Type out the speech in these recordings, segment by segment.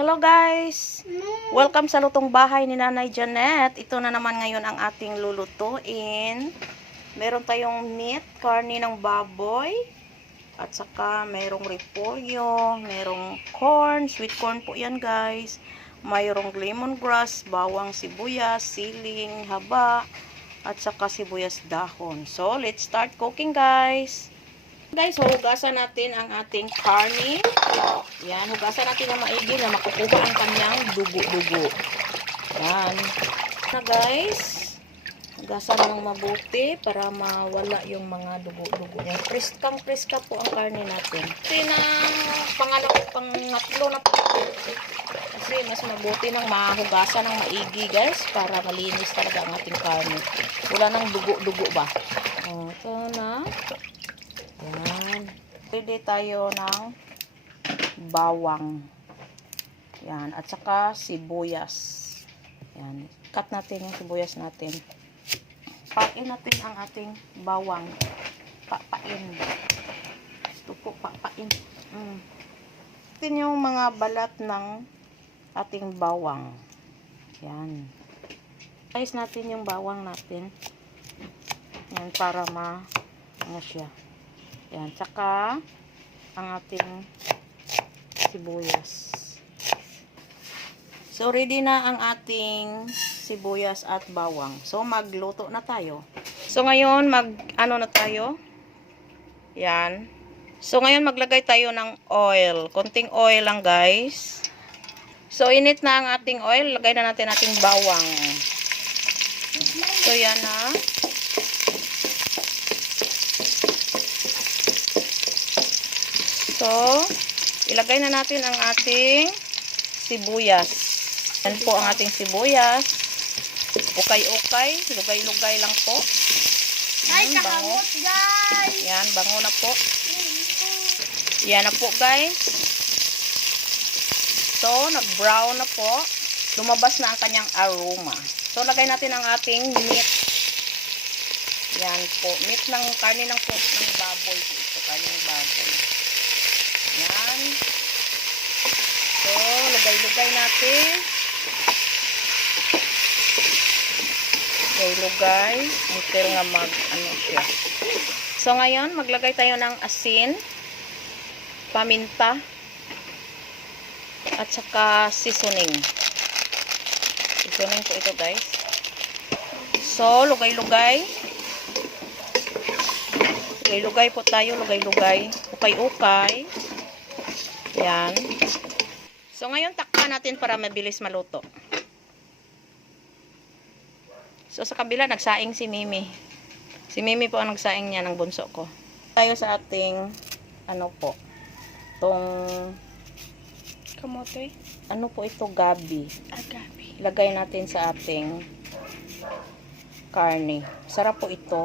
Hello guys! Welcome sa lutong bahay ni Nanay Janet. Ito na naman ngayon ang ating lulutuin. Meron tayong meat, karne ng baboy. At saka merong repolyo, merong corn, sweet corn po yan guys. Mayroong lemongrass, bawang sibuyas, siling, haba, at saka sibuyas dahon. So, let's start cooking guys! Guys, hugasan natin ang ating karne. Yan, hugasan natin na maigi na makukuha ang kanyang dugo-dugo. Yan. Na guys, hugasan ng mabuti para mawala yung mga dugo-dugo. Yan, preska po ang karne natin. Kasi na pangatlo na po. Kasi mas mabuti nang mahugasan ng maigi guys para malinis talaga ang ating karne. Wala nang dugo-dugo ba? O, ito na. Yan. Pwede tayo ng bawang. Yan. At saka sibuyas. Yan. Cut natin yung sibuyas natin. Pain natin ang ating bawang. Papain. Ito po, papain. Ito yung mga balat ng ating bawang. Yan. Slice natin yung bawang natin. Yan, para ano siya. Yan, tsaka ang ating sibuyas. So, ready na ang ating sibuyas at bawang. So, magluto na tayo. So, ngayon, ano na tayo? Yan. So, ngayon, maglagay tayo ng oil. Konting oil lang, guys. So, init na ang ating oil. Lagay na natin ating bawang. So, yan na. So, ilagay na natin ang ating sibuyas. Yan po ang ating sibuyas. Ukay-ukay. Lugay-lugay lang po. Ay, kakamot guys! Yan, bango na po. Yan na po guys. So, nag-brown na po. Lumabas na ang kanyang aroma. So, lagay natin ang ating meat. Yan po. Meat ng karne ng baboy. Ito, karne ng baboy. Yan. So, lugay-lugay natin. Lugay-lugay. Until nga ano siya. So, ngayon, maglagay tayo ng asin, paminta, at saka seasoning. Seasoning po ito, guys. So, lugay-lugay. Lugay-lugay po tayo. Lugay-lugay. Ukay-ukay. Yan. So, ngayon takpan natin para mabilis maluto. So, sa kabila, nagsaing si Mimi. Si Mimi po ang nagsaing niya ng bunso ko. Tayo sa ating, ano po, tong, Kamote? ano po ito, gabi. Gabi. Lagay natin sa ating karne. Sarap po ito.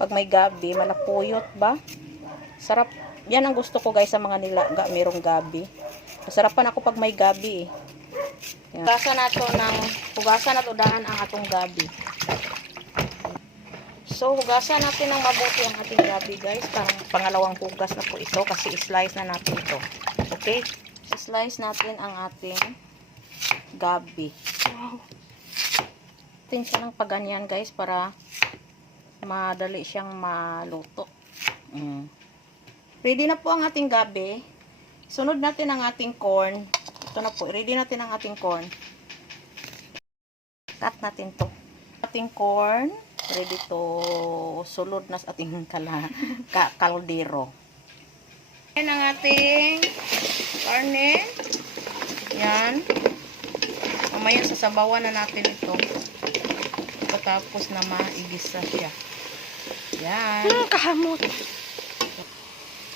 Pag may gabi, malapuyot ba? Sarap. Yan ang gusto ko guys sa mga nilaga, merong gabi. Masarapan ako pag may gabi eh. Hugasan na to daan ang atong gabi. So, hugasan natin ng mabuti ang ating gabi guys. Parang pangalawang hugas na po ito kasi slice na natin ito. Okay? Slice natin ang ating gabi. Wow. Natin siya ng paganyan guys para madali siyang maluto. Ready na po ang ating gabi. Sunod natin ang ating corn. Ito na po. Ready natin ang ating corn. Cut natin to. Ating corn. Ready to sulod na sa ating kaldero. Yan ang ating karne. Yan. Mamaya sasabawan na natin ito. Pagkatapos na maigisa siya. Yan. Kahamot.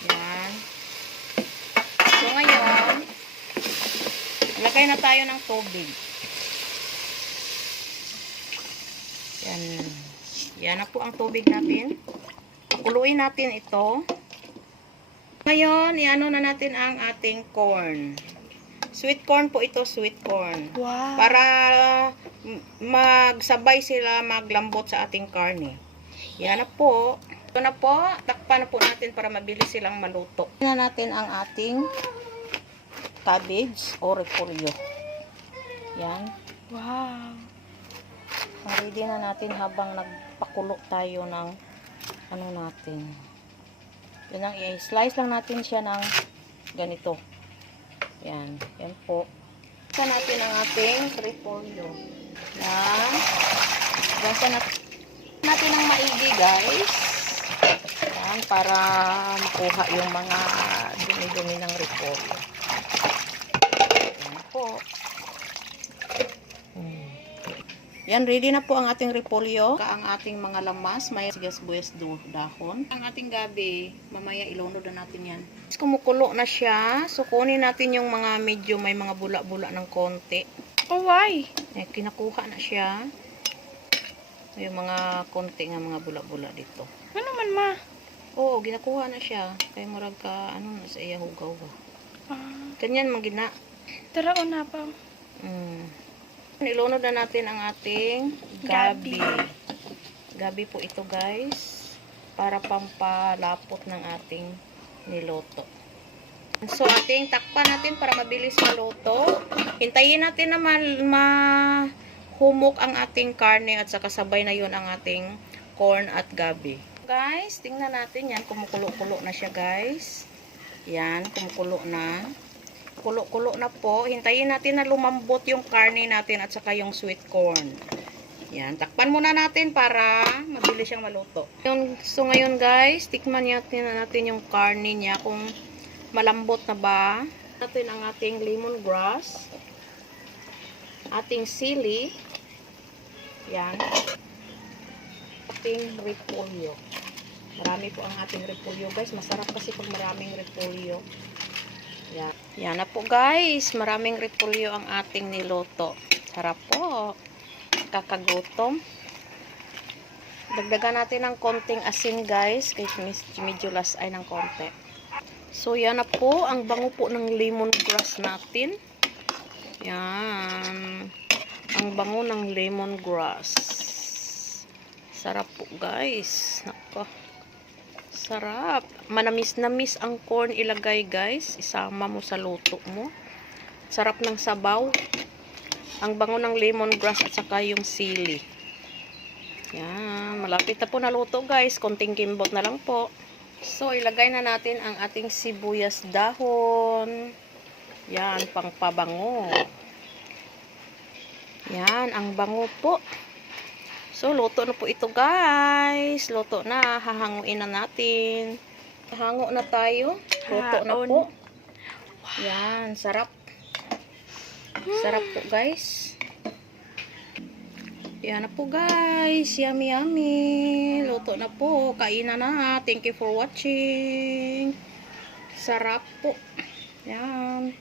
Yan. So, ngayon, lagay na tayo ng tubig. Yan. Yan na po ang tubig natin. Kuluin natin ito. Ngayon, iano na natin ang ating corn. Sweet corn po ito, sweet corn. Wow. Para magsabay sila maglambot sa ating karne. Yan na po. Ito na po, takpan na po natin para mabilis silang maluto. Tingnan natin ang ating cabbage o repolyo. Yan. Wow. Ready na natin habang nagpakulo tayo ng ano natin. Yan ang i-slice lang natin siya ng ganito. Yan. Yan po. Gasa natin ang ating repolyo. Yan. Gasa natin ang maigi, guys. Yan, para makuha yung mga dumi-dumi ng repolyo. Yan po. Yan, ready na po ang ating repolyo. Ang ating mga lamas, may sigas-buyas dahon. Ang ating gabi, mamaya ilunod na natin yan. Kumukulo na siya. So, kunin natin yung mga medyo may mga bula-bula ng konti. Oh, why? Eh, kinakuha na siya. Yung mga konti nga mga bula-bula dito. Ano man, ma? Oo, ginakuha na siya. Kaya murag ka, ano, nasa iya hugaw ba. Ganyan, magina. Tara, na pa. Ilunod na natin ang ating gabi. Gabi po ito, guys. Para pampalapot ng ating niluto. So, ating takpan natin para mabilis maluto. Hintayin natin na mahumok ang ating karne at saka sabay na yun ang ating corn at gabi. Guys, tingnan natin yan. Kumukulo-kulo na siya, guys. Yan, kumukulo na. Kulo-kulo na po. Hintayin natin na lumambot yung karne natin at saka yung sweet corn. Yan. Takpan muna natin para mabilis siyang maluto. So ngayon guys, tikman natin yung karne niya kung malambot na ba. Natin ang ating lemongrass. Ating sili. Yan. Ating repolyo. Marami po ang ating repolyo guys. Masarap kasi pag maraming repolyo. Yan. Yan na po guys. Maraming repolyo ang ating niluto. Sarap po. Kakagutom. Dagdagan natin ng konting asin guys. Kasi medyo lasay ng konti. So yan na po. Ang bango po ng lemongrass natin. Yan. Ang bango ng lemongrass. Sarap po guys. Nako. Sarap. Manamis-namis ang corn ilagay guys. Isama mo sa luto mo. Sarap ng sabaw. Ang bango ng lemongrass at saka yung sili. Yan. Malapit na po naluto guys. Konting kimbot na lang po. So ilagay na natin ang ating sibuyas dahon. Yan. Pangpabango. Yan. Ang bango po. So, luto na po ito guys. Luto na. Hahanguin na natin. Hango na tayo. Luto na po. Yan. Sarap. Sarap po guys. Yan na po guys. Yummy yummy. Luto na po. Kainan na. Thank you for watching. Sarap po. Yan.